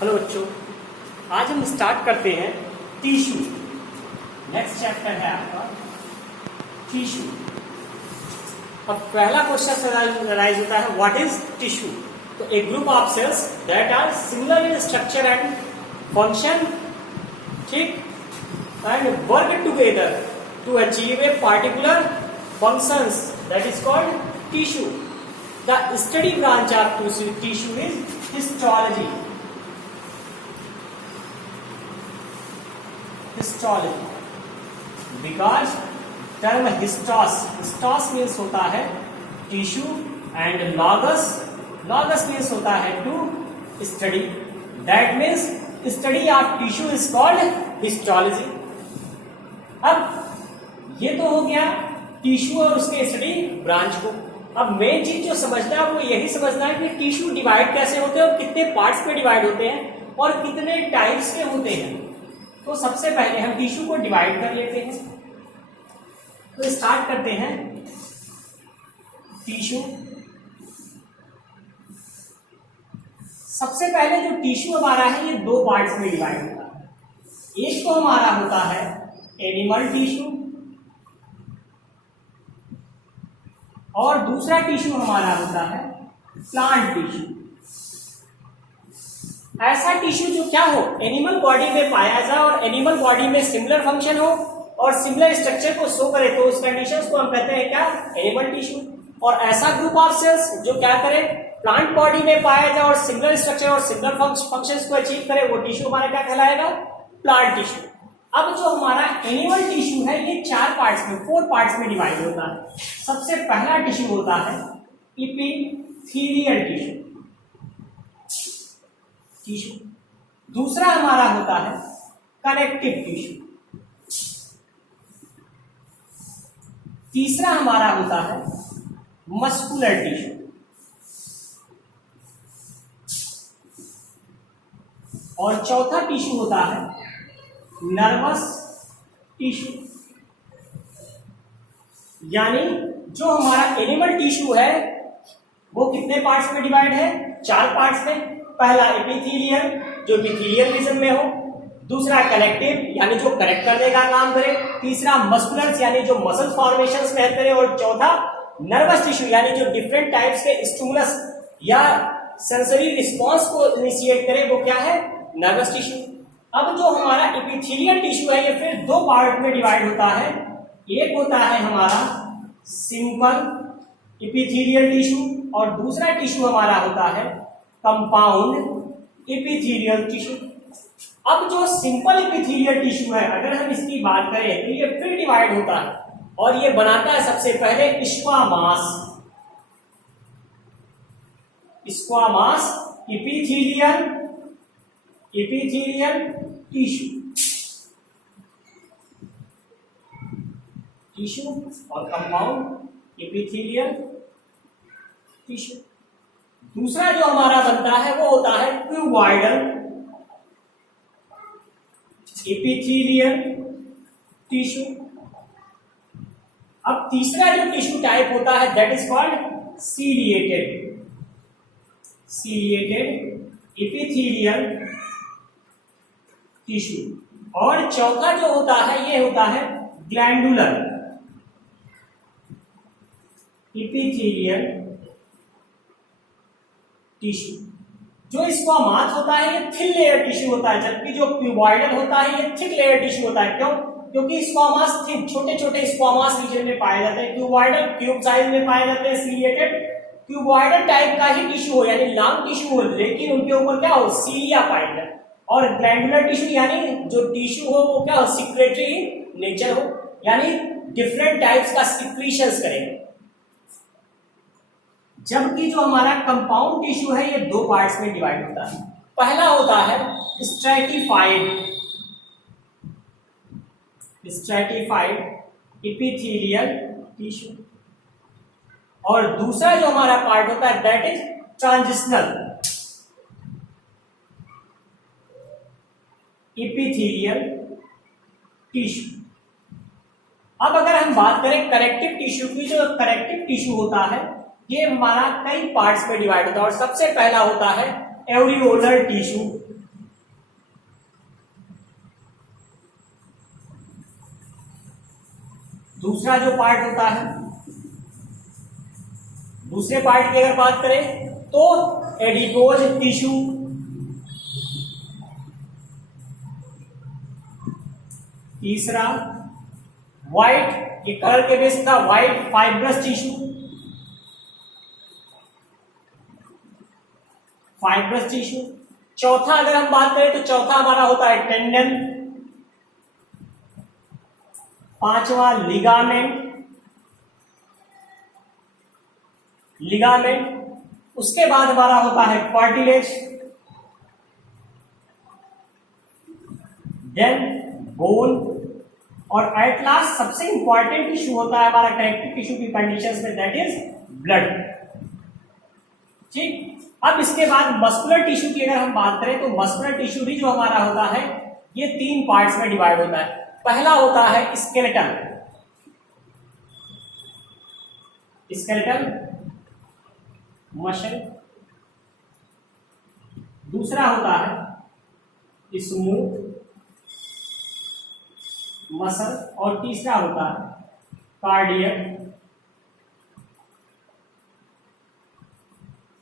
Hello बच्चों, आज हम स्टार्ट करते हैं टिश्यू। नेक्स्ट चैप्टर है आपका टिश्यू। अब पहला क्वेश्चन राइज होता है व्हाट इज टिश्यू। तो a group of cells that are similar in structure and function, ठीक, and work together to achieve a particular functions that is called tissue. The study branch of tissue is histology. Histology, because term histos means होता है tissue and logos means होता है to study, that means study of tissue is called histology। अब ये तो हो गया tissue और उसके स्टडी ब्रांच को। अब मेन चीज जो समझना है वो यही समझना है कि टिश्यू डिवाइड कैसे होते हैं और कितने पार्ट्स में डिवाइड होते हैं और कितने टाइप्स के होते हैं। तो सबसे पहले हम टिश्यू को डिवाइड कर लेते हैं। तो स्टार्ट करते हैं टिश्यू। सबसे पहले जो टिश्यू हमारा है ये दो पार्ट्स में डिवाइड होता है। एक तो हमारा होता है एनिमल टिश्यू और दूसरा टिश्यू हमारा होता है प्लांट टिश्यू। ऐसा टिश्यू जो क्या हो, एनिमल बॉडी में पाया जाए और एनिमल बॉडी में सिमिलर फंक्शन हो और सिमिलर स्ट्रक्चर को शो करे, तो उस कंडीशंस को हम कहते हैं क्या, एनिमल टिश्यू। और ऐसा ग्रुप ऑफ सेल्स जो क्या करे, प्लांट बॉडी में पाया जाए और सिमिलर स्ट्रक्चर और सिमिलर फंक्शंस को अचीव करे, वो टिश्यू हमारा क्या कहलाएगा, प्लांट टिश्यू। अब जो हमारा एनिमल टिश्यू है ये फोर पार्ट्स में डिवाइड होता है। सबसे पहला टिश्यू होता है इपिथेलियल टिश्यू। दूसरा हमारा होता है कनेक्टिव टिश्यू। तीसरा हमारा होता है मस्कुलर टिश्यू। और चौथा टिश्यू होता है नर्वस टिश्यू। यानी जो हमारा एनिमल टिश्यू है वो कितने पार्ट्स में डिवाइड है, 4 पार्ट्स में। पहला एपिथेलियल जो एपिथेलियल रीजन में हो, दूसरा कनेक्टिव यानी जो कनेक्ट करने का काम करे, तीसरा मस्कुलर यानी जो मसल फॉर्मेशंस में हेल्प करे, और चौथा नर्वस टिश्यू यानी जो डिफरेंट टाइप्स के स्टिमुलस या सेंसरी रिस्पांस को इनिशिएट करे, वो क्या है, नर्वस टिश्यू। अब जो हमारा एपिथेलियल टिश्यू है ये फिर दो पार्ट में डिवाइड होता है। एक होता है हमारा सिंपल एपिथेलियल टिश्यू और दूसरा टिश्यू हमारा होता है कंपाउंड एपिथेलियल टिश्यू। अब जो सिंपल एपिथेलियल टिश्यू है अगर हम इसकी बात करें तो ये फिर डिवाइड होता है और ये बनाता है सबसे पहले स्क्वामास एपिथेलियल टिश्यू और कंपाउंड एपिथेलियल टिश्यू। दूसरा जो हमारा बनता है वो होता है क्यूबॉइडल एपिथेलियल टिश्यू। अब तीसरा जो टिश्यू टाइप होता है that is called ciliated epithelial tissue. और चौथा जो होता है ये होता है ग्लैंडुलर एपिथेलियल टिश्यू। जो स्क्वामास होता है ये थिन लेयर टिश्यू होता है, जबकि जो क्यूबॉइडल होता है ये थिक लेयर टिश्यू होता है। क्यों? क्योंकि स्क्वामास थिन छोटे छोटे स्क्वामास रीजन में पाए जाते हैं, क्यूबॉइडल क्यूब साइज में पाए जाते हैं। सीलिएटेड क्यूबॉइडल टाइप का ही टिश्यू हो यानी लॉन्ग टिश्यू हो, लेकिन उनके ऊपर क्या हो, सीलिया पाए जाए। और ग्लैंडुलर टिश्यू यानी जो टिश्यू हो वो क्या हो, सिक्रेटरी नेचर हो, यानी डिफरेंट टाइप्स का सिक्रीशंस करेगा। जबकि जो हमारा कंपाउंड टिश्यू है ये दो पार्ट्स में डिवाइड होता है। पहला होता है स्ट्रैटिफाइड एपिथेलियल टिश्यू और दूसरा जो हमारा पार्ट होता है that is transitional epithelial tissue. अब अगर हम बात करें कनेक्टिव टिश्यू की, जो कनेक्टिव टिश्यू होता है ये हमारा कई पार्ट्स में डिवाइड होता है और सबसे पहला होता है एरियोलर टिश्यू। दूसरा जो पार्ट होता है, दूसरे पार्ट की अगर बात करें तो एडिपोज टिश्यू, तीसरा व्हाइट, ये कलर के बेस था, white fibrous tissue, fibrous tissue. चौथा अगर हम बात करें तो चौथा हमारा होता है टेंडन, पांचवा लिगामेंट, लिगामेंट, उसके बाद हमारा होता है कार्टिलेज, देन बोन, और एट लास्ट सबसे इंपॉर्टेंट टिश्यू होता है हमारा कनेक्टिव टिश्यू की कंडीशंस में, दैट इज ब्लड। ठीक, अब इसके बाद मस्कुलर टिश्यू की अगर हम बात करें तो मस्कुलर टिश्यू भी जो हमारा होता है ये 3 पार्ट्स में डिवाइड होता है। पहला होता है स्केलेटल, स्केलेटल मसल, दूसरा होता है स्मूथ मसल, और तीसरा होता है कार्डियक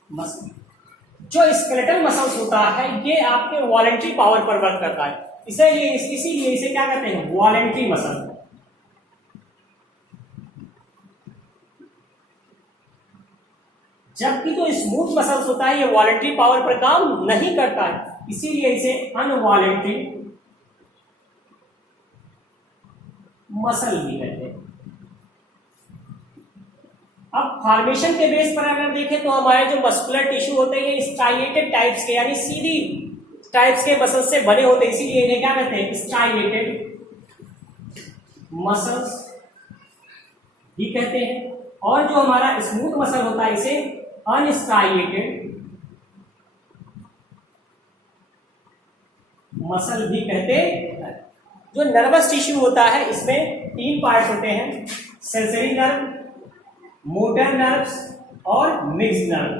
मसल। जो स्केलेटल मसल्स होता है ये आपके वॉलेंट्री पावर पर वर्क करता है, इसीलिए इसे क्या कहते हैं, वॉलेंट्री मसल। जबकि जो स्मूथ मसल्स होता है ये वॉलेंट्री पावर पर काम नहीं करता है, इसीलिए इसे अनवॉलेंट्री मसल भी कहते हैं। अब फॉर्मेशन के बेस पर अगर देखें तो हमारे जो मस्कुलर टिश्यू होते हैं ये स्ट्राइएटेड टाइप्स के यानी सीधी टाइप्स के मसल्स से बने होते हैं, इसीलिए इन्हें क्या कहते हैं, स्ट्राइएटेड मसल्स भी कहते हैं। और जो हमारा स्मूथ मसल होता है इसे अनस्ट्राइएटेड मसल भी कहते हैं। जो नर्वस टिश्यू होता है इसमें 3 पार्ट्स होते हैं, सेंसरी नर्व, मोटर नर्व्स और mixed nerve.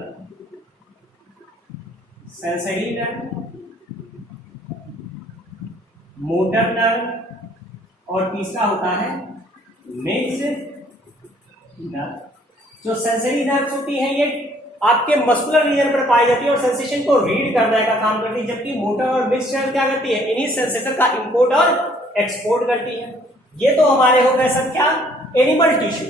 Sensory nerve, motor nerve और तीसरा होता है मिक्स्ड नर्व। जो सेंसरी नर्व्स होती हैं ये आपके मस्कुलर रीजन पर पाई जाती है और सेंसेशन को रीड करने का काम करती है, जबकि मोटर और मिक्स्ड नर्व क्या करती है, इन्हीं सेंसेशन का इंपोर्ट और एक्सपोर्ट करती है। ये तो हमारे हो गए सब क्या, एनिमल टिश्यू,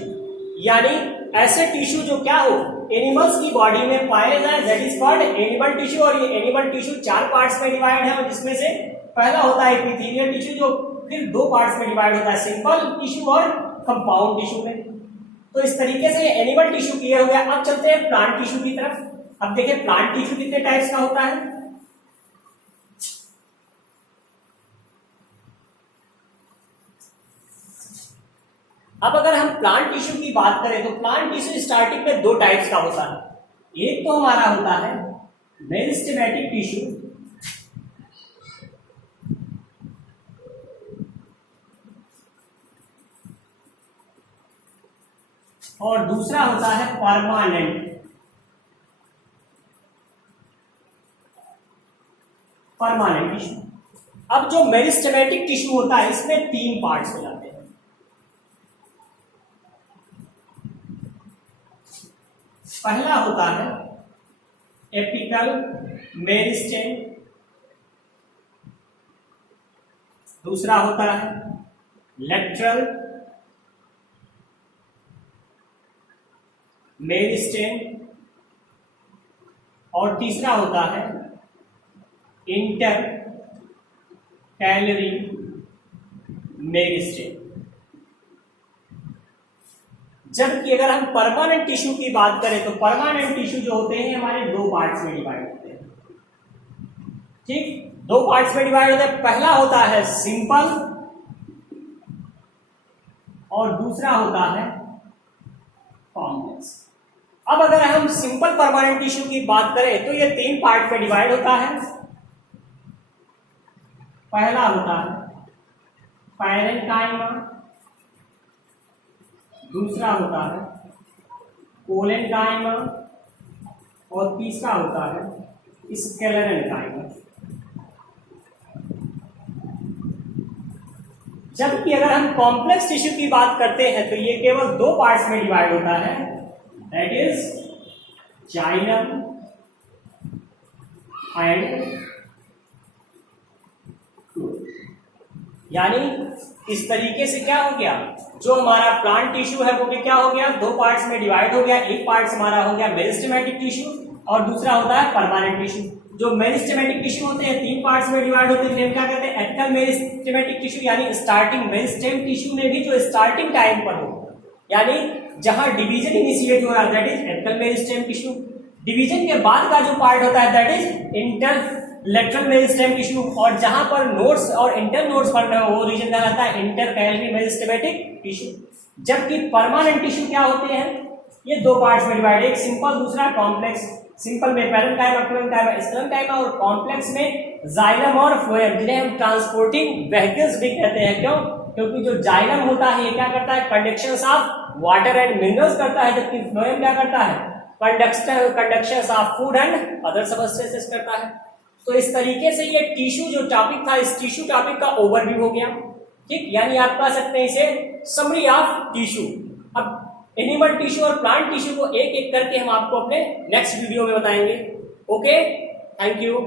यानी ऐसे टिश्यू जो क्या हो एनिमल्स की बॉडी में पाए जाए, that is called animal tissue. और ये एनिमल टिश्यू 4 पार्ट्स में डिवाइड है, और जिसमें से पहला होता है एपिथेलियल टिश्यू जो फिर 2 पार्ट्स में डिवाइड होता है, सिंपल टिश्यू और कंपाउंड टिश्यू में। तो इस तरीके से एनिमल टिश्यू क्लियर हो गया। अब चलते हैं प्लांट टिश्यू की तरफ। अब देखिए प्लांट टिश्यू कितने टाइप्स का होता है। अब अगर हम प्लांट टिश्यू की बात करें तो प्लांट टिश्यू स्टार्टिंग में 2 टाइप्स का होता है। एक तो हमारा होता है मेरिस्टेमेटिक टिश्यू, और दूसरा होता है परमानेंट टिश्यू। अब जो मेरिस्टेमेटिक टिश्यू होता है इसमें 3 पार्ट्स हो जाते हैं। पहला होता है एपिकल मेरिस्टेम, दूसरा होता है लेटरल मेरिस्टेम, और तीसरा होता है इंटर कैलरी मेरिस्टेम। जबकि अगर हम परमानेंट टिश्यू की बात करें तो परमानेंट टिश्यू जो होते हैं हमारे 2 पार्ट्स में डिवाइड होते हैं। ठीक, 2 पार्ट्स में डिवाइड होते हैं। पहला होता है सिंपल और दूसरा होता है कॉम्प्लेक्स। अब अगर हम सिंपल परमानेंट टिश्यू की बात करें तो ये 3 पार्ट में डिवाइड होता है। पहला होता है पैरेन्काइमा, दूसरा होता है कोलेन्काइमा और तीसरा होता है स्क्लेरेन्काइमा। जबकि अगर हम कॉम्प्लेक्स टिश्यू की बात करते हैं तो ये केवल दो पार्ट्स में डिवाइड होता है, दैट इज जाइलम एंड यानी इस तरीके से क्या हो गया, जो हमारा प्लांट टिश्यू है वो भी क्या हो गया, दो पार्ट्स में डिवाइड हो गया। एक पार्ट हमारा हो गया मेरिस्टेमेटिक टिश्यू और दूसरा होता है परमानेंट टिश्यू। जो मेरिस्टेमेटिक टिश्यू होते हैं तीन पार्ट्स में डिवाइड होते हैं, क्या कहते हैं, एपिकल मेरिस्टेमेटिक टिश्यू यानी स्टार्टिंग मेरिस्टेम टिश्यू में भी जो स्टार्टिंग टाइम पर हो, यानी जहां डिवीजन इनिशिएट हो रहा है that is apical meristem tissue. Division के बाद का जो पार्ट होता है दैट इज इंटरलेटरल मेरिस्टेम टिश्यू, और जहां पर नोड्स और इंटर नोड्स बन रहे हो वो रीजन क्या रहता है, इंटरकैलरी मेरिस्टेमेटिक टिश्यू। जबकि परमानेंट टिश्यू क्या होते हैं, ये दो पार्ट्स में डिवाइड, एक सिंपल दूसरा कॉम्प्लेक्स। सिंपल में पैरेन्काइमा, फ्लोएम स्क्लेरोकाइमा और कॉम्प्लेक्स में जाइलम और फ्लोएम, जिन्हें हम ट्रांसपोर्टिंग व्हीकल्स भी कहते हैं। क्यों, क्योंकि जो जाइलम होता है ये क्या करता है, conduction of water and minerals करता है, जबकि फ्लोएम क्या करता है, conduction of food and other substances करता है। तो इस तरीके से ये टिश्यू जो टॉपिक था, इस टिश्यू टॉपिक का ओवरव्यू हो गया, ठीक। यानी आप कह सकते हैं इसे समरी ऑफ टिश्यू। अब एनिमल टिश्यू और प्लांट टिश्यू को एक एक करके हम आपको अपने नेक्स्ट वीडियो में बताएंगे। Okay, thank you.